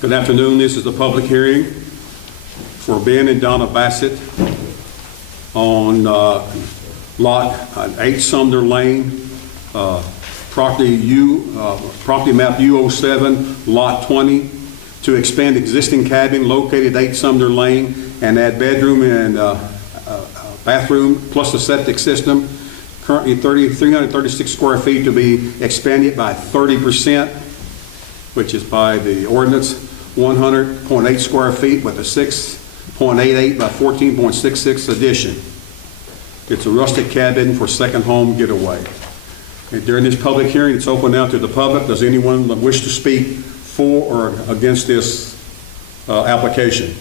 Good afternoon. This is the public hearing for Ben and Donna Bassett on lot 8 Sumner Lane, property map U07, lot 20, to expand existing cabin located 8 Sumner Lane and add bedroom and bathroom plus a septic system. Currently 336 square feet to be expanded by 30%, which is by the ordinance. 100.8 square feet with a 6.88 by 14.66 addition. It's a rustic cabin for second home getaway. And during this public hearing, it's open out to the public. Does anyone wish to speak for or against this application?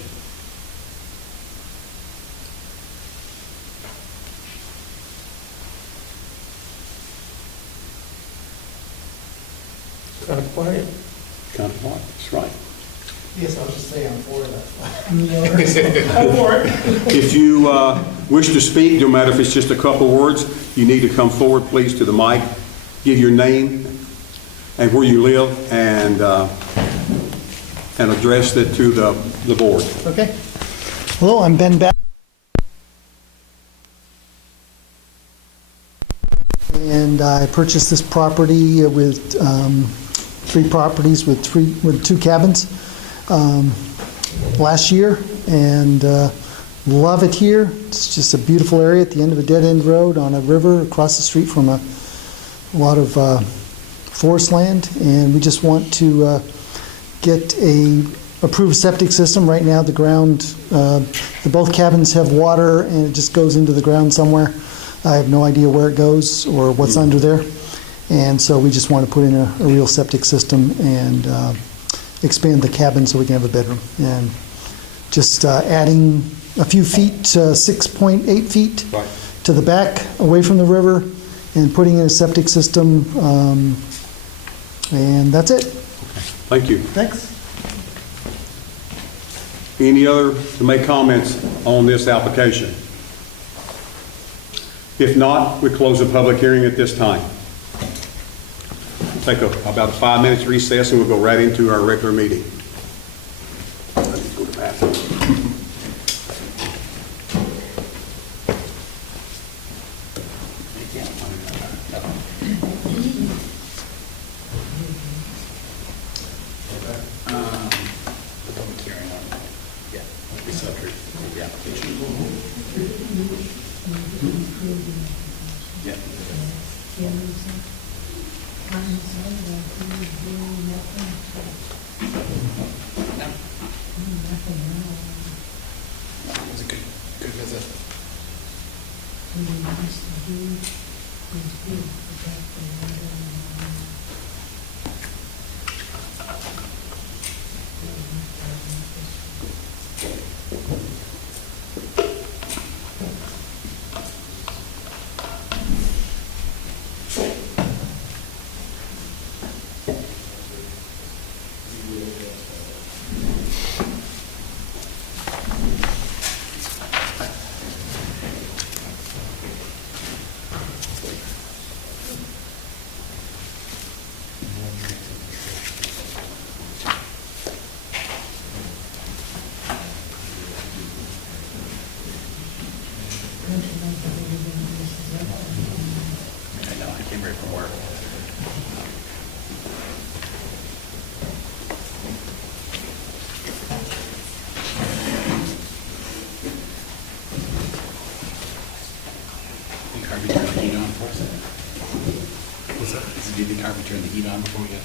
Kind of quiet. Kind of quiet, that's right. Yes, I was just saying I'm for it. I'm for it. If you wish to speak, no matter if it's just a couple words, you need to come forward, please, to the mic. Give your name and where you live, and address it to the board. Okay. Hello, I'm Ben Bass. And I purchased this property with 3 properties with 2 cabins last year, and love it here. It's just a beautiful area at the end of a dead-end road on a river across the street from a lot of forest land, and we just want to get a approved septic system. Right now the ground, both cabins have water and it just goes into the ground somewhere. I have no idea where it goes or what's under there, and so we just want to put in a real septic system and expand the cabin so we can have a bedroom. And just adding a few feet, 6.8 feet Right. to the back away from the river, and putting in a septic system, and that's it. Thank you. Thanks. Any other to make comments on this application? If not, we close the public hearing at this time. Take about a 5 minutes recess and we'll go right into our regular meeting. I need to go to the bathroom. It was a good visit. I know, I came right from work. Did Harvey turn the heat on for us? What's that? Did you think Harvey turned the heat on before we got there?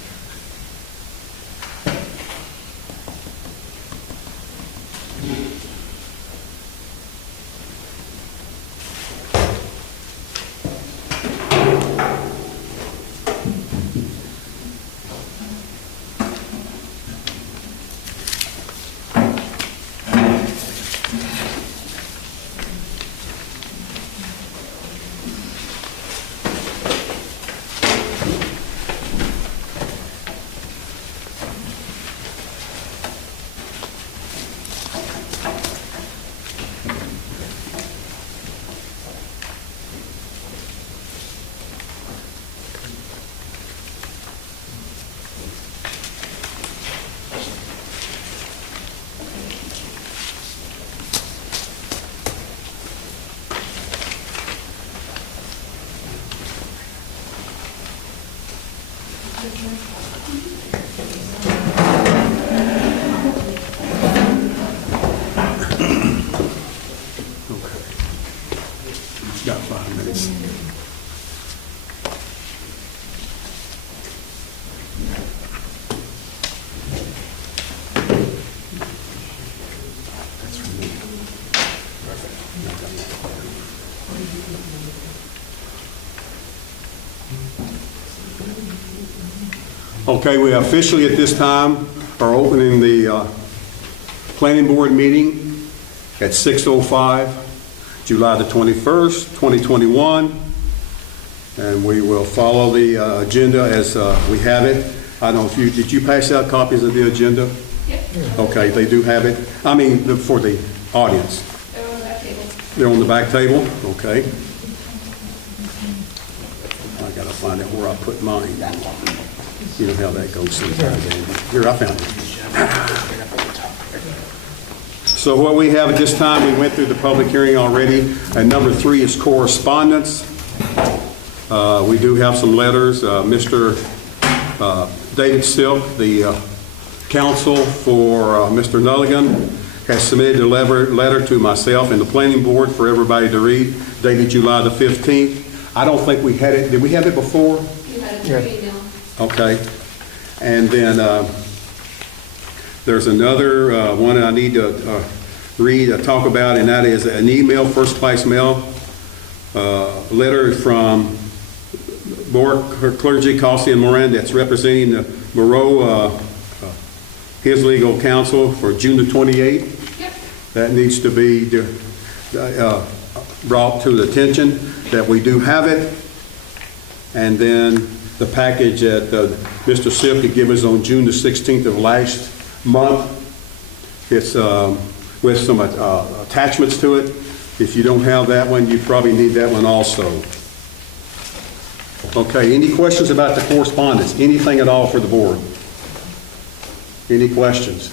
Okay. Got 5 minutes. Okay, we officially at this time are opening the planning board meeting at 6:05, July the 21st, 2021. And we will follow the agenda as we have it. I don't know if did you pass out copies of the agenda? Yep, Okay, they do have it. I mean, for the audience. they're on that table. They're on the back table? Okay. I gotta find out where I put mine. You know how that goes sometimes, Andy. Here, I found it. So what we have at this time, we went through the public hearing already, and number 3 is correspondence. We do have some letters. Mr. David Silk, the counsel for Mr. Nulligan, has submitted a letter to myself and the planning board for everybody to read, dated July the 15th. I don't think we had it, did we have it before? You had it through email. Okay. And then there's another one I need to talk about, and that is an email, first-class mail, letter from Board Clergy, Cossey and Moran, that's representing the Moreau, his legal counsel for June the 28th. Yep, That needs to be brought to the attention that we do have it. And then the package that Mr. Silk had given us on June the 16th of last month. It's with some attachments to it. If you don't have that one, you probably need that one also. Okay, any questions about the correspondence? Anything at all for the board? Any questions?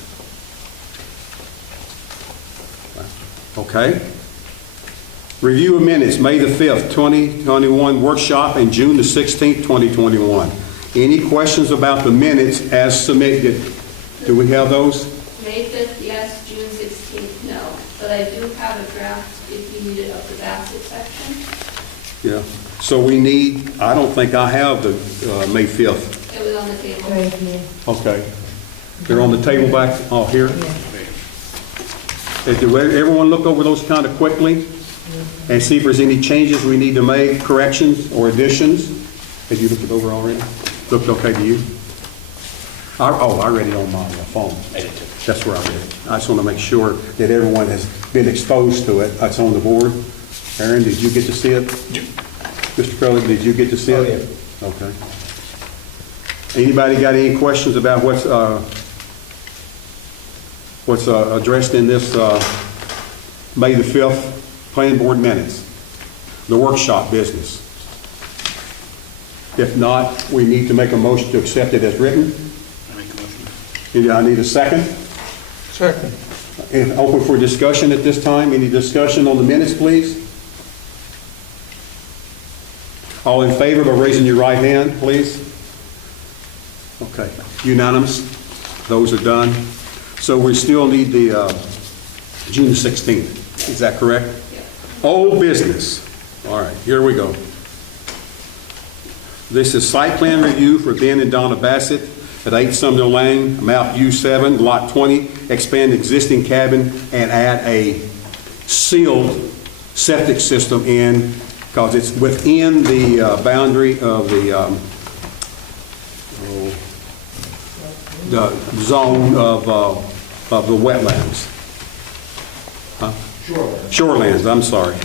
Okay. Review of minutes, May the 5th, 2021 workshop, and June the 16th, 2021. Any questions about the minutes as submitted? Do we have those? May 5th, yes, June 16th, no. But I do have a draft if you need it of the Bassett section. Yeah. So we need, I don't think I have the May 5th. It was on the table. Right here. Okay. They're on the table back, oh, here? Did everyone look over those kind of quickly? And see if there's any changes we need to make, corrections or additions? Have you looked it over already? Looked okay to you? I read it on my phone. I did too. That's where I read it. I just want to make sure that everyone has been exposed to it. That's on the board. Aaron, did you get to see it? Mr. Crowley, did you get to see it? Okay. Anybody got any questions about what's addressed in this May the 5th planning board minutes? The workshop business. If not, we need to make a motion to accept it as written. I make a motion. I need a second. Second. And open for discussion at this time. Any discussion on the minutes, please? All in favor by raising your right hand, please. Okay, unanimous. Those are done. So we still need the June 16th. Is that correct? Yep. Old business. All right, here we go. This is site plan review for Ben and Donna Bassett at 8 Sumner Lane, map U7, lot 20, expand existing cabin and add a sealed septic system in, because it's within the boundary of the zone of the wetlands. Huh? Shorelands, I'm sorry.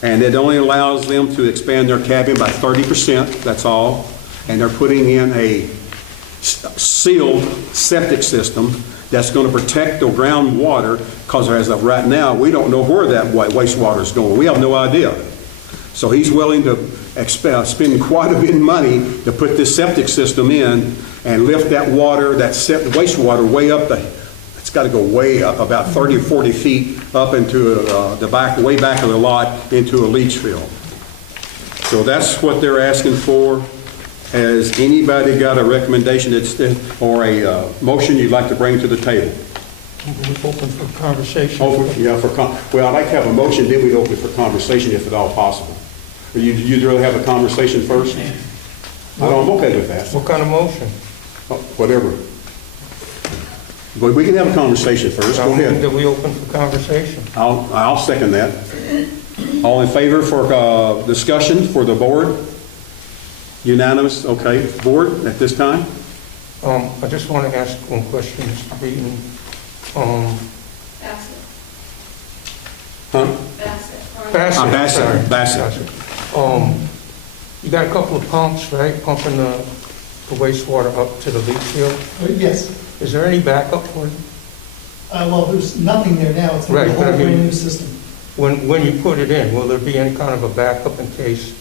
And it only allows them to expand their cabin by 30%, that's all. And they're putting in a sealed septic system that's going to protect the groundwater, because as of right now, we don't know where that wastewater is going. We have no idea. So he's willing to spend quite a bit of money to put this septic system in and lift that water, that wastewater way up it's got to go way up, about 30 or 40 feet up into the back, way back of the lot, into a leach field. So that's what they're asking for. Has anybody got a recommendation or a motion you'd like to bring to the table? We're open for conversation. Well, I'd like to have a motion, then we'd open it for conversation if at all possible. Or you'd rather have a conversation first? I'm okay with that. What kind of motion? Whatever. But we can have a conversation first. Go ahead. That we open for conversation. I'll second that. All in favor for discussion for the board? Unanimous? Okay. Board, at this time? I just want to ask one question, Mr. Beaton. Bassett. Huh? Bassett. Bassett. Bassett. Sorry. You got a couple of pumps, right, pumping the wastewater up to the leach field? Yes. Is there any backup for it? Well, there's nothing there now. It's going to be a Right, but I whole mean- brand new system. When you put it in, will there be any kind of a backup in case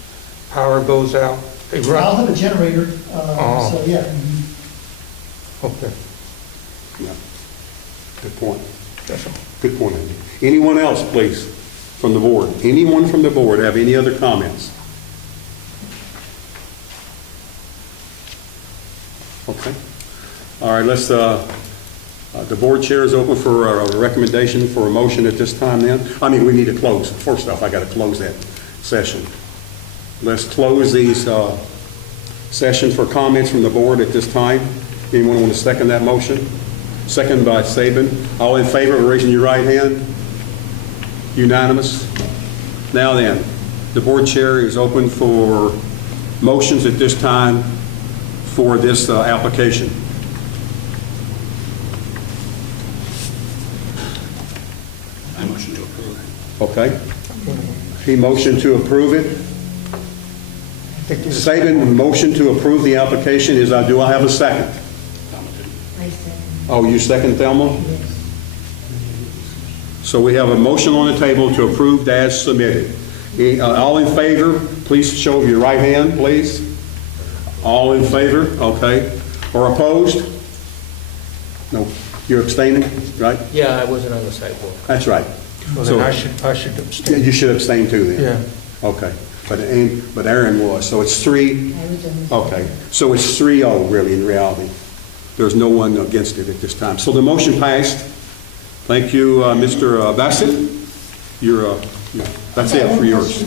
power goes out? They I'll run. have a generator, Oh. so yeah. Okay, Yeah. Good point. that's all. Good point, Andy. Anyone else, please, from the board? Anyone from the board have any other comments? Okay. All right, let's, the board chair is open for a recommendation for a motion at this time then. I mean, we need to close. First off, I got to close that session. Let's close these session for comments from the board at this time. Anyone want to second that motion? Second by Saban. All in favor, raising your right hand. Unanimous. Now then, the board chair is open for motions at this time for this application. I motion to approve. Okay? He motioned to approve it. I think there's- Saban, motion to approve the application is, do I have a second? Oh, you second, Thelma? So we have a motion on the table to approve as submitted. All in favor, please show your right hand, please. All in favor, okay. Or opposed? No, you're abstaining, right? Yeah, I wasn't on the sidewalk. That's right. Well, So- then I should abstain. You should abstain too then? Yeah. Okay, but Aaron was, so it's 3, okay. So it's 3-0 really in reality. There's no one against it at this time. So the motion passed. Thank you, Mr. Bassett. That's it for yours.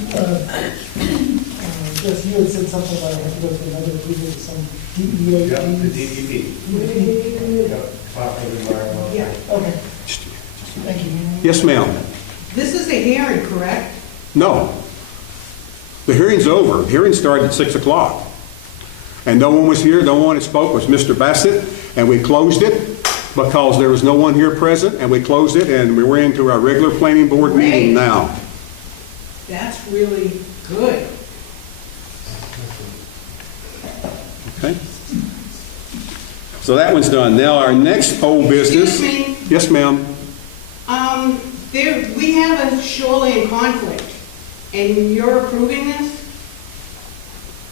Just you had said something about I have to go through another approval, some DEA. Yeah, the DEP. Yeah, okay. Thank you. Yes, ma'am. This is a hearing, correct? No. The hearing's over. The hearing started at 6 o'clock. And no one was here. No one that spoke was Mr. Bassett. And we closed it because there was no one here present. And we closed it and we were into our regular planning board meeting Great. now. That's really good. Okay? So that one's done. Now our next old business. Excuse me. Yes, ma'am. We have a shoreline conflict, and you're approving this?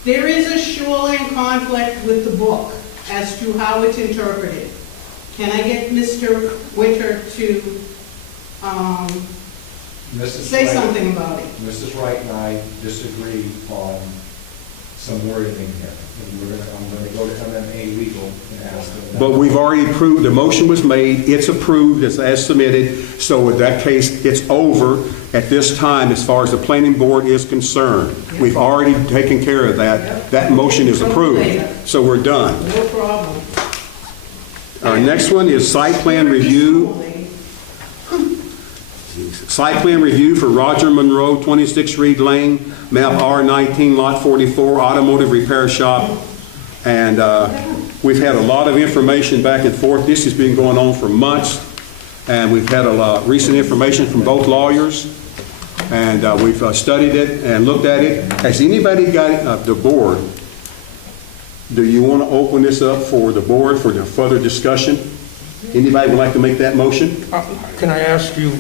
There is a shoreline conflict with the book as to how it's interpreted. Can I get Mr. Winter to say something about it? Mrs. Wright and I disagree on some wording in here. And I'm going to go to MMA Legal and ask them. But we've already approved, the motion was made, it's approved, it's as submitted, so in that case, it's over at this time as far as the planning board is concerned. We've already taken care of that. That motion is approved, so we're done. No problem. Our next one is site plan review. Site plan review for Roger Monroe, 26 Reed Lane, map R19, lot 44, automotive repair shop. And we've had a lot of information back and forth. This has been going on for months. And we've had a lot recent information from both lawyers. And we've studied it and looked at it. Has anybody got the board? Do you want to open this up for the board for the further discussion? Anybody would like to make that motion? Can I ask you,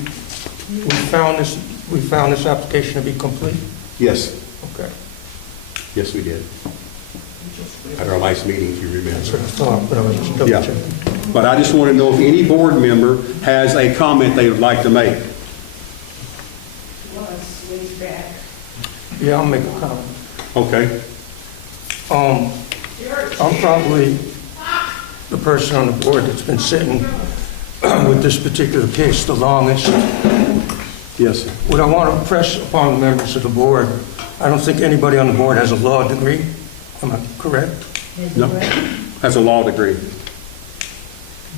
we found this application to be complete? Yes. Okay. Yes, we did. At our last meeting, if you That's what remember. I thought, but I was just double Yeah. checking. But I just want to know if any board member has a comment they would like to make. Was way back. Yeah, I'll make a comment. Okay. I'm probably the person on the board that's been sitting with this particular case the longest. Yes, sir. What I want to press upon the members of the board, I don't think anybody on the board has a law degree. Am I correct? No, has a law degree.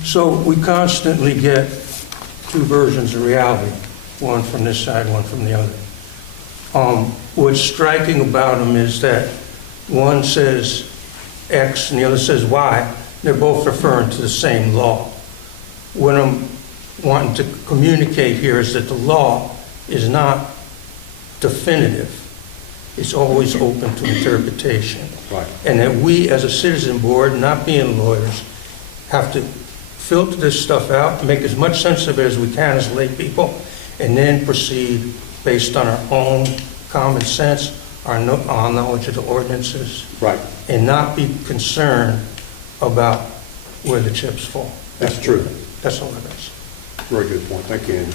So we constantly get two versions of reality, one from this side, one from the other. What's striking about them is that one says X and the other says Y. They're both referring to the same law. What I'm wanting to communicate here is that the law is not definitive. It's always open to interpretation. Right. And that we, as a citizen board, not being lawyers, have to filter this stuff out, make as much sense of it as we can as lay people, and then proceed based on our own common sense, our knowledge of the ordinances, Right. and not be concerned about where the chips fall. That's true. That's all it is. Very good point. Thank you, Andy.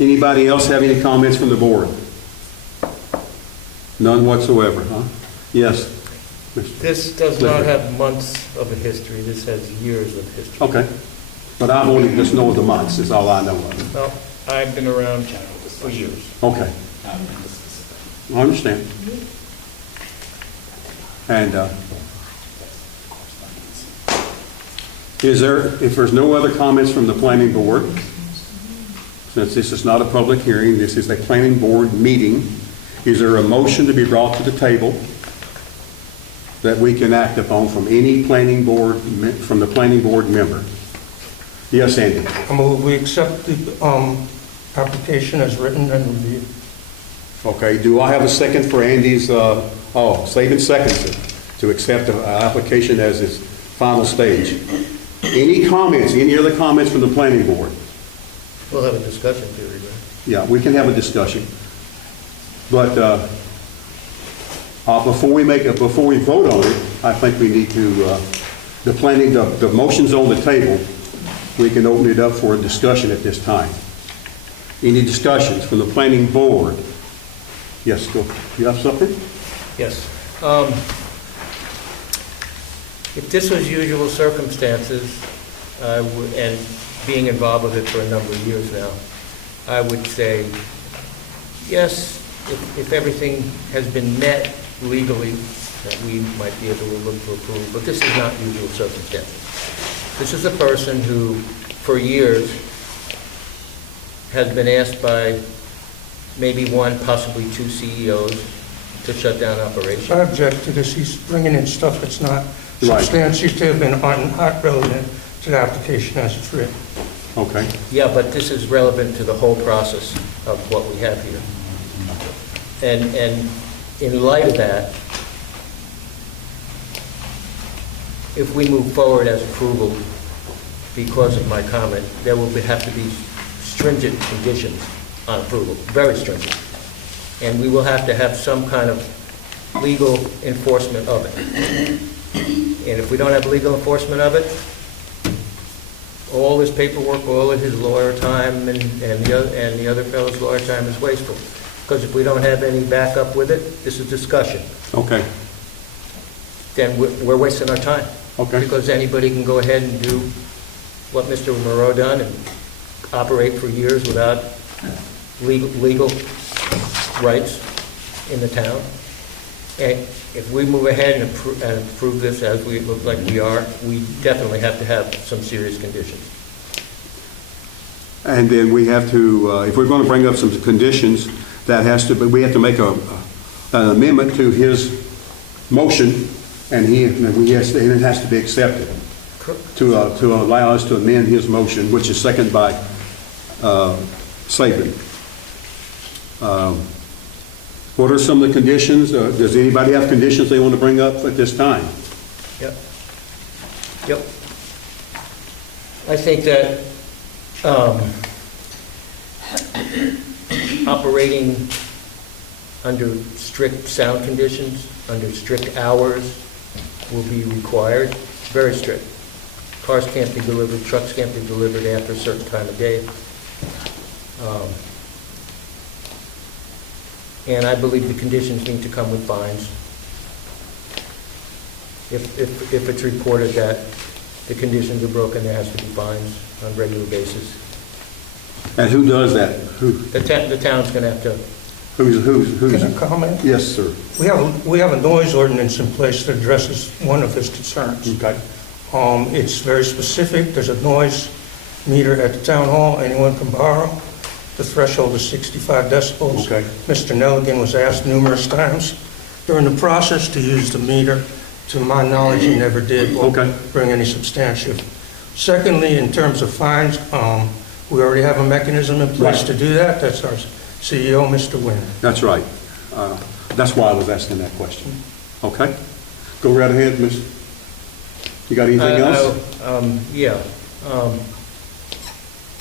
Anybody else have any comments from the board? None whatsoever, huh? Yes? Mr. This does not have months of a history, this has years of history. Okay. But I only just know the months, is all I know of. Well, I've been around for years. Okay. Not in the specific. I understand. And if there's no other comments from the planning board, since this is not a public hearing, this is a planning board meeting, is there a motion to be brought to the table that we can act upon from any planning board, from the planning board member? Yes, Andy? I move we accept the application as written and reviewed. Okay, do I have a second for Andy's, Saban seconds it, to accept the application as its final stage. Any comments, any other comments from the planning board? We'll have a discussion period, right? Yeah, we can have a discussion. But before we vote on it, I think we need to, the motion's on the table. We can open it up for a discussion at this time. Any discussions from the planning board? Yes, go. You have something? Yes. If this was usual circumstances, and being involved with it for a number of years now, I would say, yes, if everything has been met legally, that we might be able to look for approval, but this is not usual circumstances. This is a person who, for years, has been asked by maybe one, possibly two CEOs to shut down operations. I object to this. He's bringing in stuff that's not Right. substantive and not relevant to the application as it's written. Okay. Yeah, but this is relevant to the whole process of what we have here. And in light of that, if we move forward as approval because of my comment, there will have to be stringent conditions on approval, very stringent. And we will have to have some kind of legal enforcement of it. And if we don't have legal enforcement of it, all his paperwork, all of his lawyer time and the other fellow's lawyer time is wasteful. Because if we don't have any backup with it, this is discussion, Okay. then we're wasting our time. Okay. Because anybody can go ahead and do what Mr. Moreau done and operate for years without legal rights in the town. And if we move ahead and approve this as we look like we are, we definitely have to have some serious conditions. And then we have to, if we're going to bring up some conditions, we have to make an amendment to his motion, and it has to be accepted to allow us to amend his motion, which is seconded by Saban. What are some of the conditions? Does anybody have conditions they want to bring up at this time? Yep. I think that operating under strict sound conditions, under strict hours, will be required, very strict. Cars can't be delivered, trucks can't be delivered after a certain time of day. And I believe the conditions need to come with fines. If it's reported that the conditions are broken, there has to be fines on a regular basis. And who does that? The town's going to have to, Who's? Can I comment? Yes, sir. We have a noise ordinance in place that addresses one of his concerns. Okay. It's very specific. There's a noise meter at the town hall anyone can borrow. The threshold is 65 decibels. Okay. Mr. Nelligan was asked numerous times during the process to use the meter. To my knowledge, he never did Okay. bring any substantive. Secondly, in terms of fines, we already have a mechanism in place Right. to do that. That's our CEO, Mr. Wynn. That's right. That's why I was asking that question. Okay? Go right ahead, Miss. You got anything else? yeah.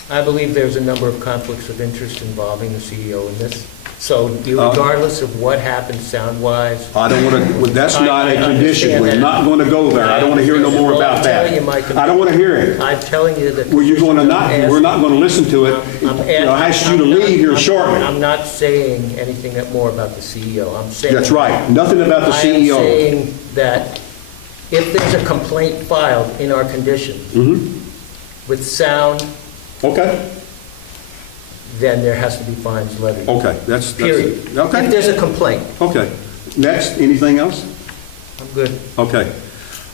I believe there's a number of conflicts of interest involving the CEO in this. So regardless of what happens sound-wise, I don't want to, that's not a I condition. understand We're that. not going to go there. I don't want to hear no more Well, about I'm that. telling you, Mike, I don't want to hear it. I'm telling you that. Well, you're going to not, we're not going to listen to it. I'll ask you to leave here shortly. I'm not saying anything more about the CEO. I'm saying. That's right. Nothing about the I am CEO. saying that if there's a complaint filed in our conditions with sound, Okay, then there has to be fines levied. okay, that's. Period. If Okay, there's a complaint, okay. Next, anything else? I'm good. Okay.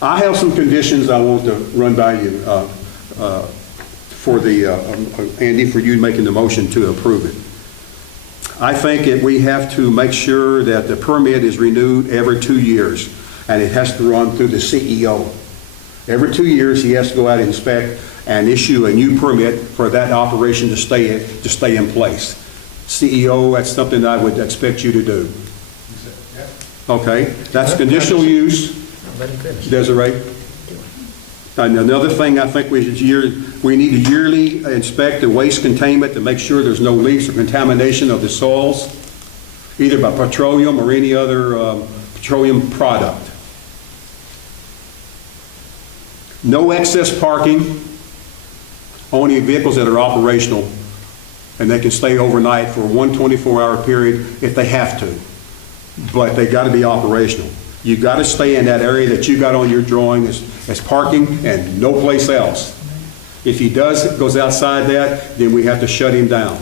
I have some conditions I want to run by you for Andy, for you making the motion to approve it. I think that we have to make sure that the permit is renewed every 2 years, and it has to run through the CEO. Every 2 years, he has to go out and inspect and issue a new permit for that operation to stay in place. CEO, that's something I would expect you to do. Okay, that's conditional use. Let him finish. Desiree? And another thing I think we need to yearly inspect the waste containment to make sure there's no leaks or contamination of the soils, either by petroleum or any other petroleum product. No excess parking, only vehicles that are operational, and they can stay overnight for one 24-hour period if they have to. But they got to be operational. You got to stay in that area that you got on your drawing as parking and no place else. If he goes outside that, then we have to shut him down.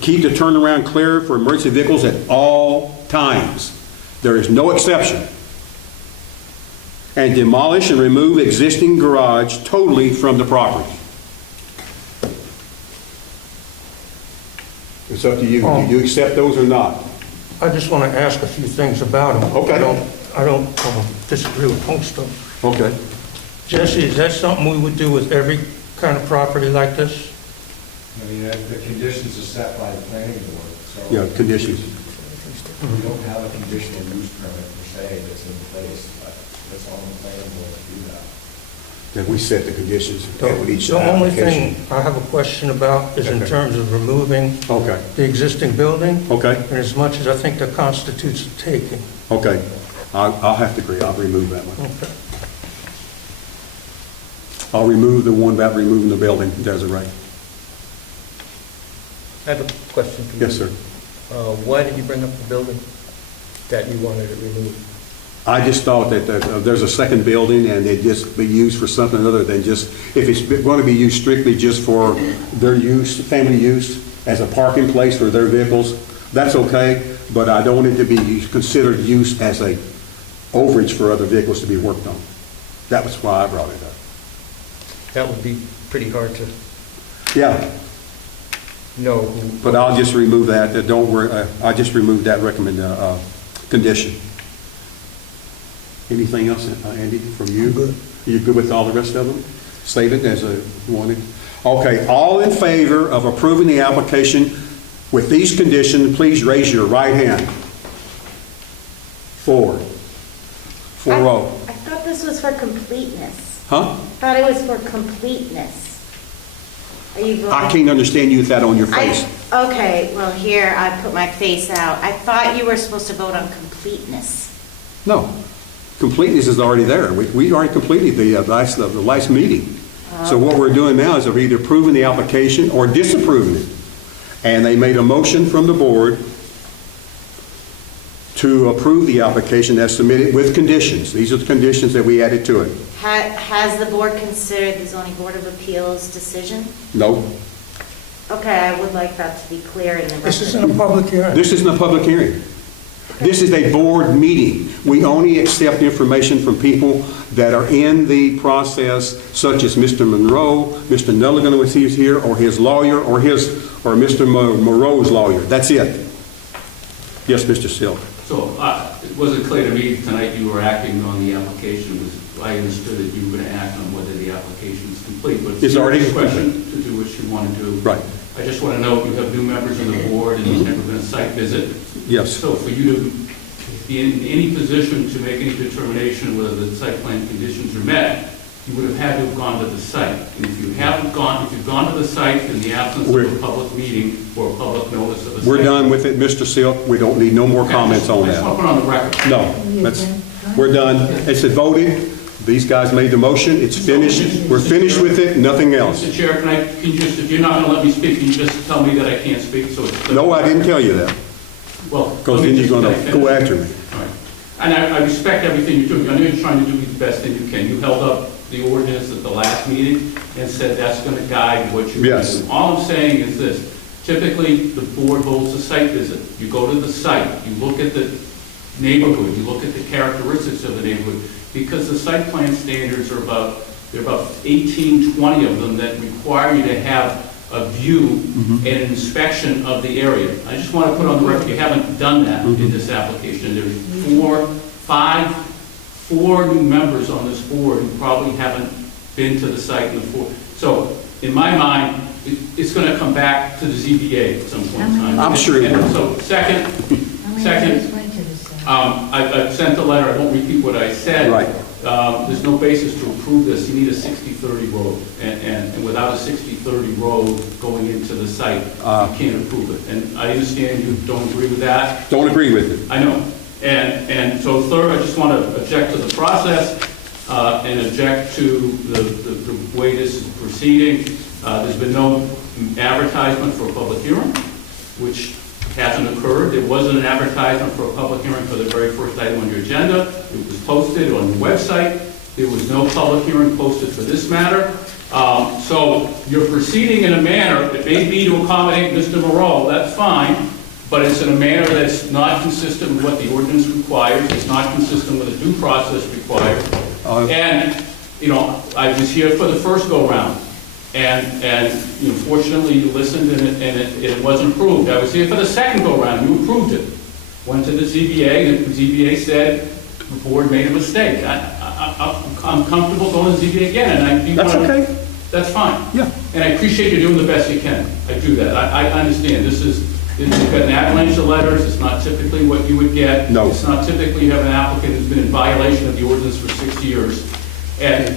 Keep the turnaround clear for emergency vehicles at all times. There is no exception. And demolish and remove existing garage totally from the property. It's up to you. Do you accept those or not? I just want to ask a few things about him. Okay. I don't disagree with most of them. Okay. Jesse, is that something we would do with every kind of property like this? I mean, the conditions are set by the planning board, so. Yeah, conditions. We don't have a conditional use permit per se that's in place, but that's on the planning board to do that. Then we set the conditions with each The only application. thing I have a question about is in Okay. terms of removing Okay, the existing building, okay, and as much as I think that constitutes a taking. okay. I'll have to agree. I'll remove that one. Okay. I'll remove the one about removing the building, Desiree. I have a question for you. Yes, sir. Why did you bring up the building that you wanted it removed? I just thought that there's a second building and it just be used for something other than just, if it's going to be used strictly just for their use, family use, as a parking place for their vehicles, that's okay, but I don't want it to be considered use as a overage for other vehicles to be worked on. That was why I brought it up. That would be pretty hard to Yeah, know who. but I'll just remove that. Don't worry, I just removed that condition. Anything else, Andy, from you? Good. You good with all the rest of them? Stated as a wanted? Okay, all in favor of approving the application with these conditions, please raise your right hand. 4. 4-0. I thought this was for completeness. Huh? I thought it was for completeness. Are you voting? I can't understand you with that on your face. Okay, well, here, I put my face out. I thought you were supposed to vote on completeness. No. Completeness is already there. We already completed the last meeting. So what we're doing now is we're either approving the application or disapproving it. And they made a motion from the board to approve the application as submitted with conditions. These are the conditions that we added to it. Has the board considered the zoning board of appeals decision? No, Okay, I would like that to be clear in the record. This isn't a public hearing. this isn't a public hearing. This is a board meeting. We only accept information from people that are in the process, such as Mr. Monroe, Mr. Nelligan, if he's here, or his lawyer, or Mr. Moreau's lawyer. That's it. Yes, Mr. Silk. So it wasn't clear to me tonight you were acting on the application. I understood that you were going to act on whether the application is complete, but It's already your discretion to do what you want to do. Right. I just want to know if you have new members of the board and there's never been a site visit. Yes. So for you to be in any position to make any determination whether the site plan conditions are met, you would have had to have gone to the site. And if you haven't gone, if you've gone to the site in the absence of a public meeting or a public notice of a site. We're done with it, Mr. Silk. We don't need no more comments on I just want that. to put on the record. No, we're done. It's voted. These guys made the motion. It's finished. We're finished with it, nothing else. Mr. Chair, can you just, if you're not going to let me speak, can you just tell me that I can't speak? So it's No, I didn't tell you that, Well, because let me then you're just- going can I to finish? go after me. All right. And I respect everything you're doing. I know you're trying to do the best thing you can. You held up the ordinance at the last meeting and said that's going to guide what you do. Yes. All I'm saying is this. Typically, the board holds a site visit. You go to the site, you look at the neighborhood, you look at the characteristics of the neighborhood, because the site plan standards are there are about 18, 20 of them that require you to have a view and an inspection of the area. I just want to put on the record, you haven't done that in this application. There's four new members on this board who probably haven't been to the site before. So, in my mind, it's going to come back to the ZBA at some point in time. I'm sure it will. And so, second, I've sent the letter, I won't repeat what I said. Right. There's no basis to approve this, you need a 60-30 road, and without a 60-30 road going into the site, you can't approve it. And I understand you don't agree with that, Don't agree with it. I know. And so third, I just want to object to the process, and object to the way this is proceeding. There's been no advertisement for a public hearing, which hasn't occurred. There wasn't an advertisement for a public hearing for the very first item on your agenda. It was posted on the website. There was no public hearing posted for this matter. So you're proceeding in a manner that may be to accommodate Mr. Moreau, that's fine, but it's in a manner that's not consistent with what the ordinance requires. It's not consistent with the due process required. And, you know, I was here for the first go-round. And you know, fortunately, you listened and it wasn't approved. I was here for the second go-round, you approved it. Went to the ZBA, and the ZBA said the board made a mistake. I'm comfortable going to the ZBA again, and I... That's okay. That's fine. Yeah. And I appreciate you doing the best you can. I do that. I understand. You've got an avalanche of letters, it's not typically what you would get. No. It's not typically you have an applicant who's been in violation of the ordinance for 6 years. And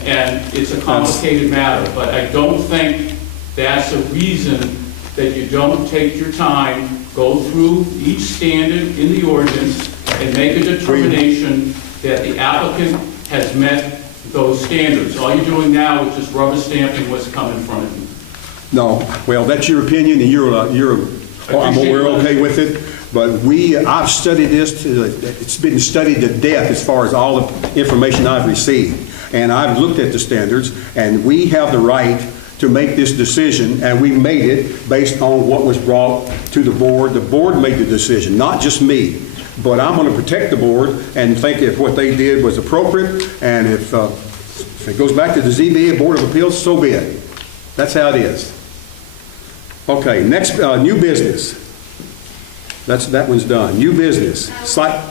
it's a complicated matter, but I don't think that's a reason that you don't take your time, go through each standard in the ordinance, and make a determination that the applicant has met those standards. All you're doing now is just rubber stamping what's come in front of you. No, well, that's your opinion, and we're okay with it, but I've studied this, it's been studied to death as far as all the information I've received, and I've looked at the standards, and we have the right to make this decision, and we made it based on what was brought to the board. The board made the decision, not just me, but I'm going to protect the board and think if what they did was appropriate, and if it goes back to the ZBA Board of Appeals, so be it. That's how it is. Okay, next, new business. That one's done. New business.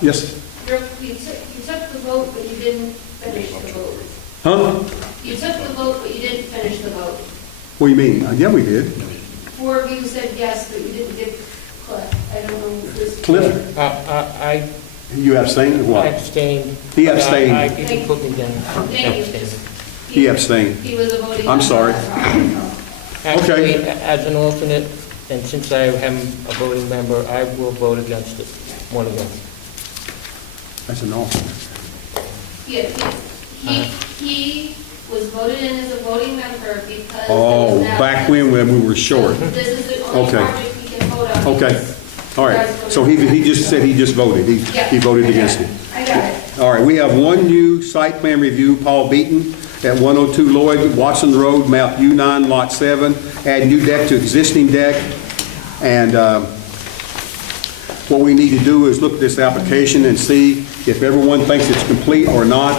Yes? You took the vote, but you didn't finish the vote. Huh? You took the vote, but you didn't finish the vote. What do you mean? Yeah, we did. 4 of you said yes, but you didn't give Cliff. I don't know who this. Cliff? I You abstained or what? abstained. He but abstained. You can put me down. Thank you. Abstained. He abstained. He was a voting. I'm sorry. Actually, as an alternate, and since I am a voting member, I will vote against it, one against. That's an alternate. He was voted in as a voting member because. Oh, back when we were short. This is the only Okay. project we can vote on. Okay. All right, so he just said he just voted, he voted against it. I got it. All right, we have one new site plan review, Paul Beaton, at 102 Lloyd Watson Road, map U9, lot 7, add new deck to existing deck. And what we need to do is look at this application and see if everyone thinks it's complete or not.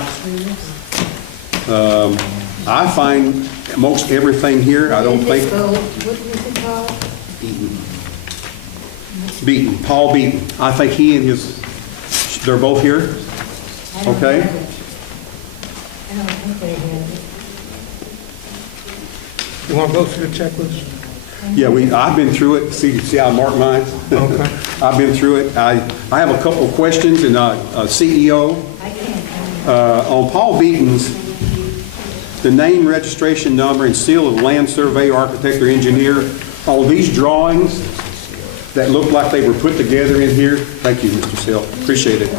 I find most everything here, I don't think. Beaton, Paul Beaton. I think he and his, they're both here? Okay. You want to go through the checklist? Yeah, I've been through it. See how I marked mine? Okay. I've been through it. I have a couple of questions, and CEO, on Paul Beaton's, the name, registration number, and seal of land survey, architect, or engineer, all these drawings that look like they were put together in here. Thank you, Mr. Sill. Appreciate it.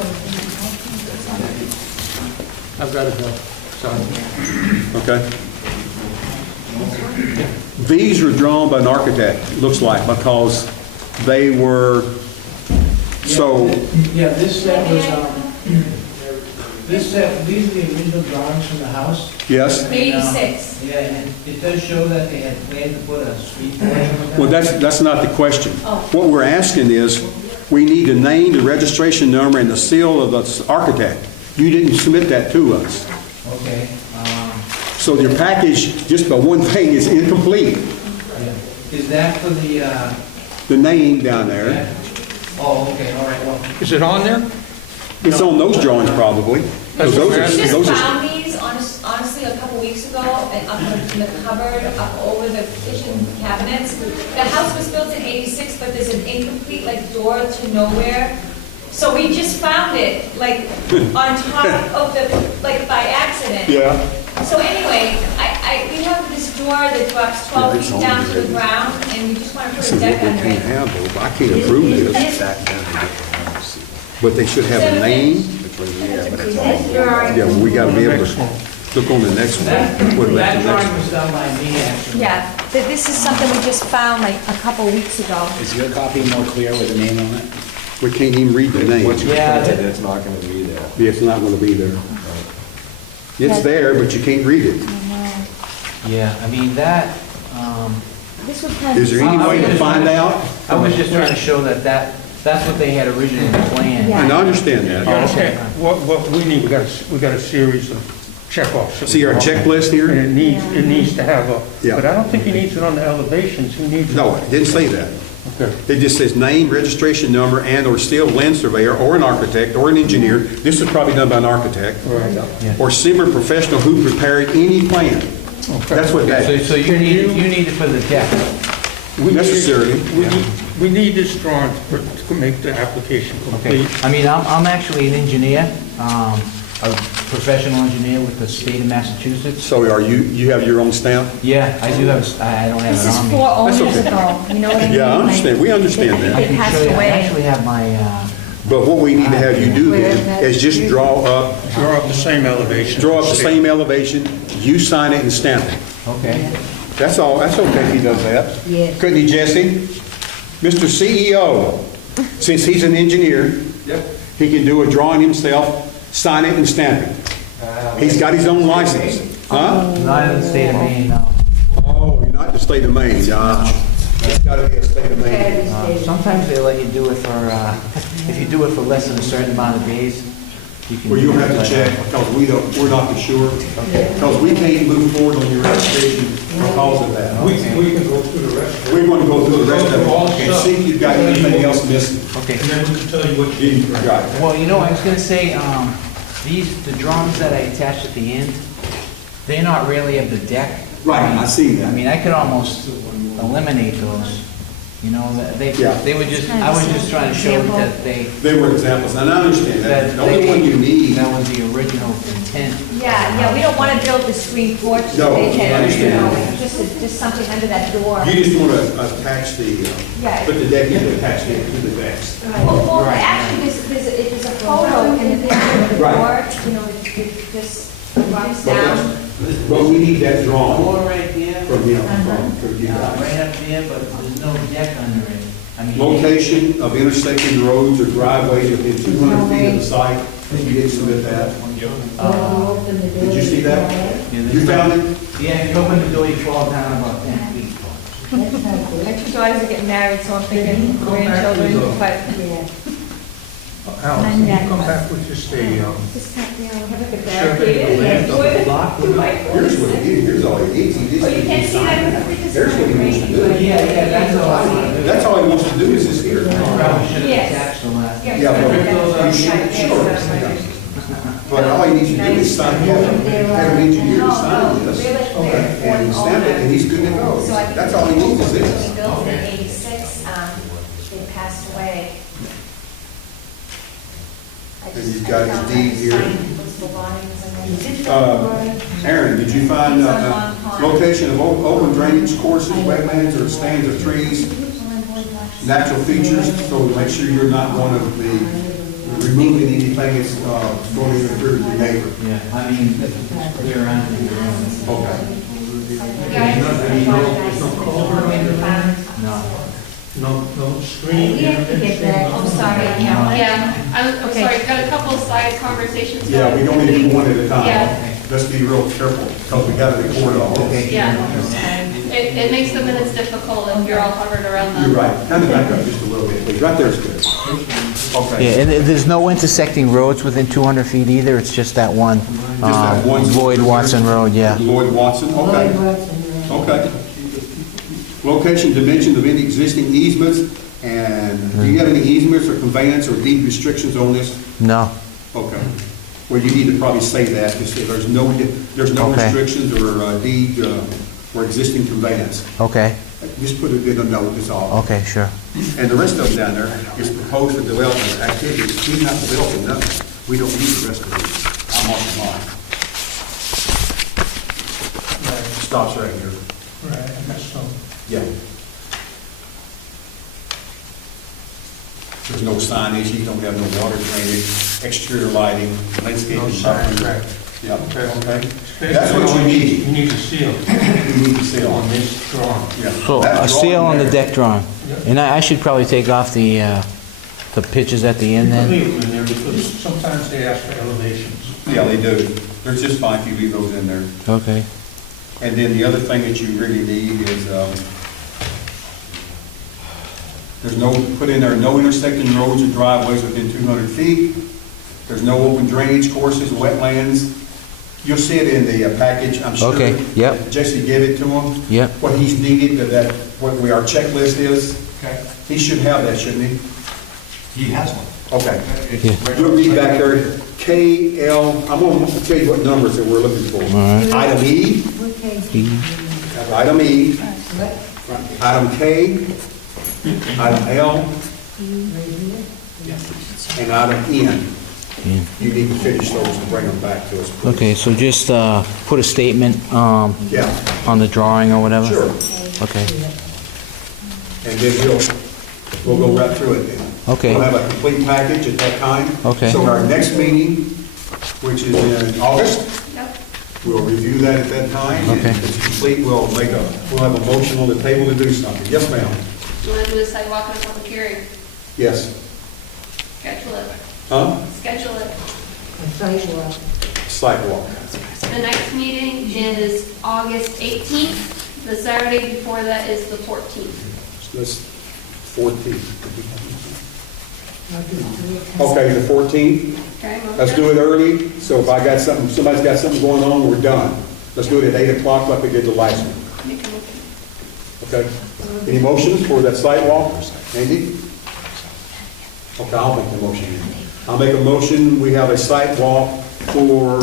I've got to go. Sorry. Okay. These were drawn by an architect, looks like, because they were, so, Yeah, this set was, this set, these are the original drawings from the house. yes? 86. Yeah, and it does show that they had planned to put a street porch. Well, that's not the question. Oh. What we're asking is, we need a name, the registration number, and the seal of the architect. You didn't submit that to us. Okay, So your package, just by one thing, is incomplete. yeah. Is that for the, The name down there, yeah. Oh, okay, all right, well, Is it on there? it's on those drawings probably. That's Those what are- we're We those just are- found these honestly a couple weeks ago and up in the cupboard, up over the kitchen cabinets. The house was built in 86, but there's an incomplete like door to nowhere. So we just found it like on top of the, like by accident. Yeah. So anyway, we have this door that drops 12 feet down to the ground and we just want to This put is a what deck we under can't it. have, though. I can't approve this, but they should have a name. Yeah, well, we gotta be able to look on the next one. What about that the drawing next one? was done by me, actually. Yeah, this is something we just found like a couple weeks ago. Is your copy more clear with the name on it? We can't even read the name. Yeah, that- It's not gonna be there. Yeah, it's not gonna be there. It's there, but you can't read it. Yeah, I mean, that, This was kind of. Is there any way to find out? I was just trying to show that's what they had originally planned. Yeah. And I understand that. Okay, what we need, we got a series of checkoffs. See our checklist here? And it needs to have a, Yeah. but I don't think he needs it on the elevations, he needs. No, it didn't say that. Okay. It just says name, registration number, and/or still land surveyor, or an architect, or an engineer. This is probably done by an architect. Right. Or similar professional who prepared any plan. That's what that is. So you need it for the deck. We need- Necessarily, We need this drawing to make the application Okay, complete. I mean, I'm actually an engineer, a professional engineer with the state of Massachusetts. So you have your own stamp? Yeah, I do have, I don't have This it is on me. 4 owners okay. ago, you know what I mean? Yeah, I understand. We understand that. I It can passed show you, I away. actually have my, But what we need to have you do then is just draw up Draw up the same elevation. the same elevation, you sign it and stamp it. okay. That's all, that's okay if he does that. Yeah. Couldn't he, Jesse? Mr. CEO, since he's an engineer, he can do a drawing himself, sign it and stamp it. He's got his own license. Huh? Not in the state of Maine, no. Oh, you're not the state of Maine, John. It's gotta be a state of Maine. Sometimes they let you do it for, if you do it for less than a certain amount of days, you can. Well, you'll have to check, because we're not for sure. Because we can't move forward on your application because of that. We can go through the rest. We're going to go through the rest of it and see if you've got anything else missing. Okay. And then we can tell you what you You forgot. Well, you know, I was gonna say, the drawings that I attached at the end, they're not really of the deck. Right, I see that. I mean, I could almost eliminate those, you know, Yeah. they were just, I was just trying to show that They were examples, and I understand that. that The only one you need, that was the original intent. Yeah, we don't want to build the screen porch. No, They can, I understand. you know, just something under that door. you just want to attach the, Yeah. put the deck in, attach it to the decks. Well, actually, there's a photo in the picture of the Right. door, you know, it just drops down. But we need that drawing Door right there, from him, from you guys. right up there, but there's no deck under it. I mean. Location of intersecting roads or driveways within 200 feet of the site. You didn't submit that. Did you see that? You found it? Yeah, if you open the door, you fall down about 10 feet. My two daughters are getting married, so I'm thinking grandchildren, but Al, can you come back with just a, just have, you know, have like a survey of the barricade. land of the Wood. block? Here's what he needs, here's all he needs. He just Oh, you needs can't to see that, sign. because it's There's what he wants to do. Yeah, that's all I want to do. That's all he wants to do is this here. Probably should have Yes. attached the last. Yeah, Yeah, but you should, sure. But all he needs to do is sign, have an engineer to sign this, and stamp it, and he's good to go. So I think That's all he needs is They this. built in '86, they passed away. And you've got his deed here. Uh, Aaron, did you find, location of open drainage courses, wetlands, or stands of trees, natural features, so make sure you're not one of the, removing anything that's, going to interfere with your neighbor. Yeah, I mean, clear around. Okay. no screen? I'm sorry, Caroline. Yeah, I'm sorry, got a couple of side conversations. Yeah, we don't need to do one at a time. Yeah. Let's be real careful, because we got to record all this. Yeah. It makes the minutes difficult if you're all covered around them. You're right. Kind of back up just a little bit, please. Right there's good. Okay. Yeah, and there's no intersecting roads within 200 feet either, it's just that one, Just that one. Lloyd Watson Road, yeah. Lloyd Watson, okay. Okay. Location, dimensions of any existing easements, and do you have any easements or conveyance or deed restrictions on this? No, Okay. Well, you need to probably say that, just say there's no Okay. restrictions or deed or existing conveyance. okay, Just put it in a note, is all. okay, sure. And the rest of them down there is proposed for development activities. He's not developing nothing. We don't need the rest of these. I'm off mine. Stops right here. Right, I guess so. Yeah. There's no signage, you don't have no water drainage, exterior lighting, landscaping. No sign, buffer. right. Yeah, okay. That's what you need. You need to seal You need to seal on on this. this drawing. Yeah. So That a seal drawing on the there- deck drawing. Yeah. And I should probably take off the pictures at the end You can then? leave them in there because sometimes they ask for elevations. Yeah, they do. They're just fine if you leave those in there. Okay, And then the other thing that you really need is, there's no, put in there, no intersecting roads or driveways within 200 feet. There's no open drainage courses, wetlands. You'll see it in the package, I'm sure. Okay, yep. Jesse gave it to him. Yep. What he's needed, that, what our checklist is. Okay. He should have that, shouldn't he? He has one. Okay. Yeah. You'll read back there, KL, I'm going to tell you what numbers that we're looking for. right. Item E, item E, item K, item L, and item N. Yeah. You need to finish those and bring them back to us, please. Okay, so just put a statement Yeah, on the drawing or whatever? sure. Okay, And then we'll go right through it then. Okay. We'll have a complete package at that time. Okay. So our next meeting, which is in August, Yep. we'll review that at that time. Okay. And if it's complete, we'll have a motion on the table to do something. Yes, ma'am? You want to do a sidewalk and a public hearing? Yes. Schedule it. Huh? Schedule it. Sidewalk. The next meeting is August 18th. The Saturday before that is the 14th. So that's 14th. Okay, the 14th. Okay, Let's do it early, so if I got something, somebody's got something going on, we're done. Let's do it at 8 o'clock like we did the last one, Make a motion. okay? Any motions for that sidewalk? Andy? Okay, I'll make the motion. I'll make a motion, we have a sidewalk for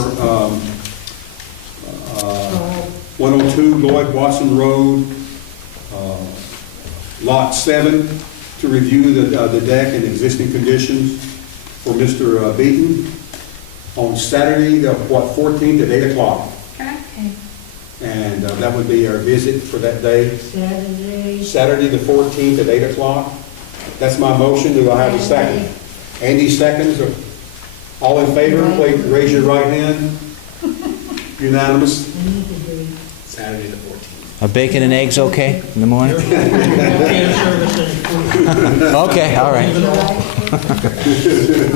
102 Lloyd Watson Road, Lot 7, to review the deck and existing conditions for Mr. Beaton on Saturday, the 14th at 8 o'clock. Okay? And that would be our visit for that day. Saturday, the 14th at 8 o'clock. That's my motion. Do I have a second? Andy seconds. All in favor, please raise your right hand. Unanimous. Saturday the 14th. Are bacon and eggs okay in the morning? Can't service any food. Okay, all right.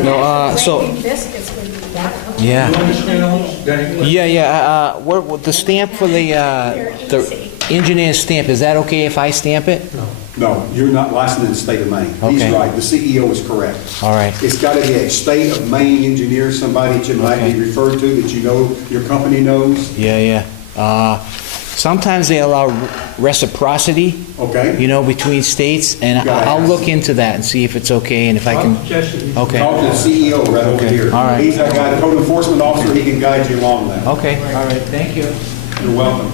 No, so, Biscuits would be that. yeah. You understand all this? Danny? Yeah, what, the stamp for the engineer's stamp, is that okay if I stamp it? No, you're not licensed in the state of Maine. He's Okay. right, the CEO is correct. All right. It's got to be a state of Maine engineer, somebody that you might be Okay. referred to, that you know, your company knows, Yeah. Sometimes they allow reciprocity, okay? you know, between states, and Gotta I'll ask. look into that and see if it's okay, and if I can, Jesse, okay. Talk to the CEO right over Okay, here. all right. He's our guy, the code enforcement officer, he can guide you along that. Okay, all right, thank you. You're welcome.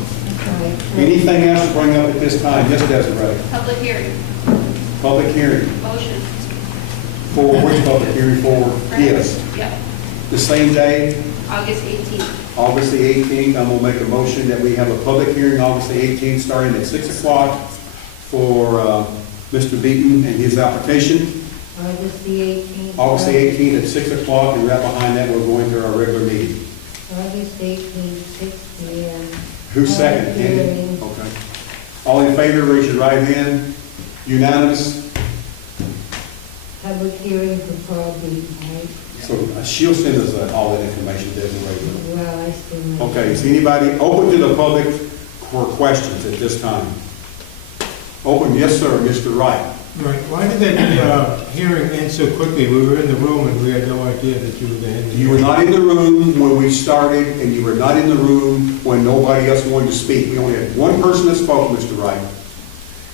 Anything else to bring up at this time? Yes, Desiree. Public hearing, Public hearing. motion. For which public hearing? For this. Yep, The same day, August 18th. August the 18th, I'm going to make a motion that we have a public hearing August the 18th, starting at 6 o'clock for Mr. Beaton and his application. August the 18th. August the 18th at 6 o'clock, and right behind that, we're going to our regular meeting. August 18th, 6 p.m. Who's second? Public Andy? hearing. Okay. All in favor, raise your right hand. Unanimous? Public hearing for Paul Beaton, right? So she'll send us all that information, Desiree. Well, I still. Okay, is anybody open to the public for questions at this time? Open, yes, sir, Mr. Wright. Right, why did that hearing end so quickly? We were in the room and we had no idea that you were going to end the You were hearing. not in the room when we started, and you were not in the room when nobody else wanted to speak. We only had one person that spoke, Mr. Wright,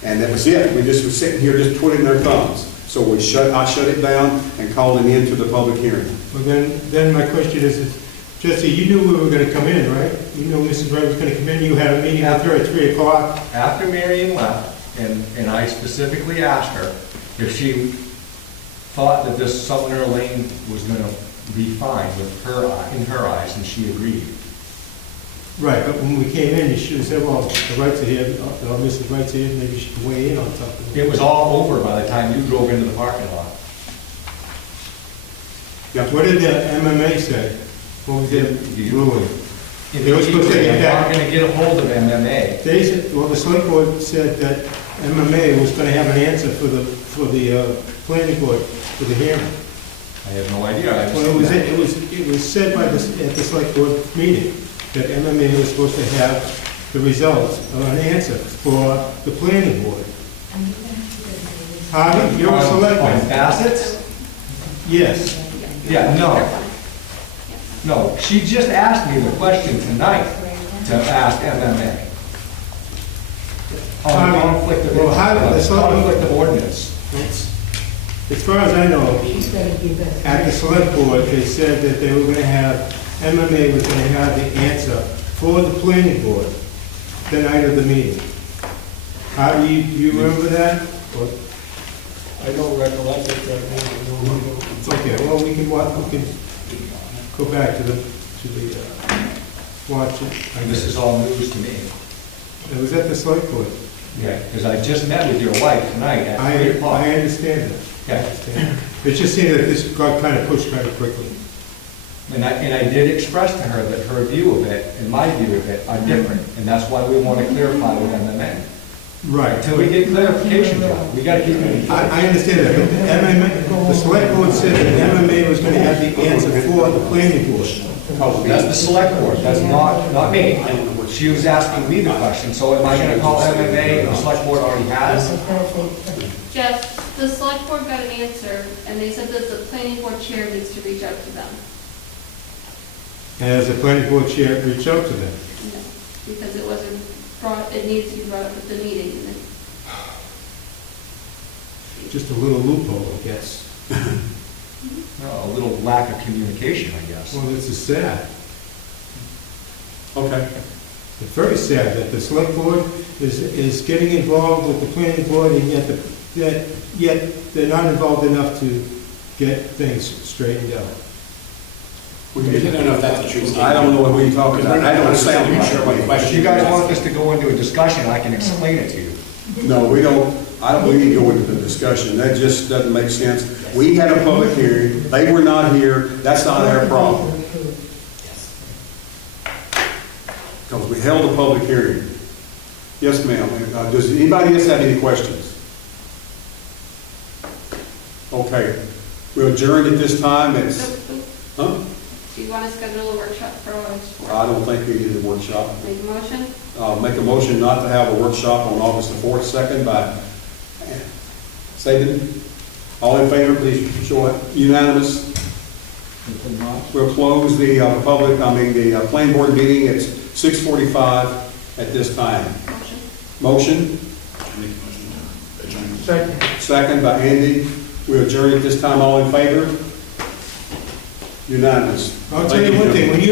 and that was it. We just were sitting here just twiddling our thumbs. So I shut it down and called an end to the public hearing. Well, then my question is, Jesse, you knew we were going to come in, right? You knew Mrs. Wright was going to come in, you had a meeting with her at 3 o'clock. After Marion left, and I specifically asked her if she thought that this Sumner Lane was going to be fine with her, in her eyes, and she agreed. Right, but when we came in, you should have said, well, the Wrights are here, Mrs. Wright's here, maybe you should weigh in on something. It was all over by the time you drove into the parking lot. What did the MMA say? What was their ruling? They were supposed to get I'm not back. going to get a hold of MMA. They said, well, the select board said that MMA was going to have an answer for the planning board for the hearing. I have no idea. I Well, it was said by at the select board meeting that MMA was supposed to have the results of an answer for the planning board. Harvey, you're a select On board. facets? Yes. Yeah, no. No, she just asked me the question tonight to ask MMA. On conflict of, Well, how did the select- conflict of ordinance. As far as I know, She's going to give us. at the select board, they said that they were going to have, MMA was going to have the answer for the planning board the night of the meeting. How do you remember that? Or- I don't recollect it right now. Okay, well, we can go back to the, watch it. And this is all news to me. It was at the select board. Yeah, because I just met with your wife tonight at 3 o'clock. I understand that. Yeah. It just seemed that this got kind of pushed kind of quickly. And I did express to her that her view of it and my view of it are different, and that's why we want to clarify with MMA. Right. Until we get clarification, John, we got to keep it. I understand that, but the MMA, the select board said that MMA was going to have the answer for the planning board. That's the select board, that's not me. She was asking me the question, so am I going to call MMA and the select board already has? Jeff, the select board got an answer, and they said that the planning board chair needs to reach out to them. And as the planning board chair, reach out to them. No, because it wasn't brought, it needs to be brought up at the meeting. And it- Just a little loophole, I guess. A little lack of communication, I guess. Well, this is sad. Okay. It's very sad that the select board is getting involved with the planning board, and yet they're not involved enough to get things straightened out. I don't know if that's a true statement. I don't know what we're talking about. I don't sound Sure what right. question If you guys you're want asking. us to go into a discussion, I can explain it to you. No, we don't, I don't, we need to go into the discussion. That just doesn't make sense. We had a public hearing, they were not here, that's not our problem. Because we held a public hearing. Yes, ma'am. Does anybody else have any questions? Okay. We'll adjourn at this time. Huh? Do you want to schedule a workshop for August 4th? I don't think we need a workshop. Make a motion? I'll make a motion not to have a workshop on August the 4th, second by Saban. All in favor, please show it unanimous. We'll close the the planning board meeting at 6:45 at this time. Motion? Make a motion to adjourn. Second. Second by Andy. We adjourn at this time. All in favor? Unanimous. I'll tell Thank you one thing, gentlemen. when you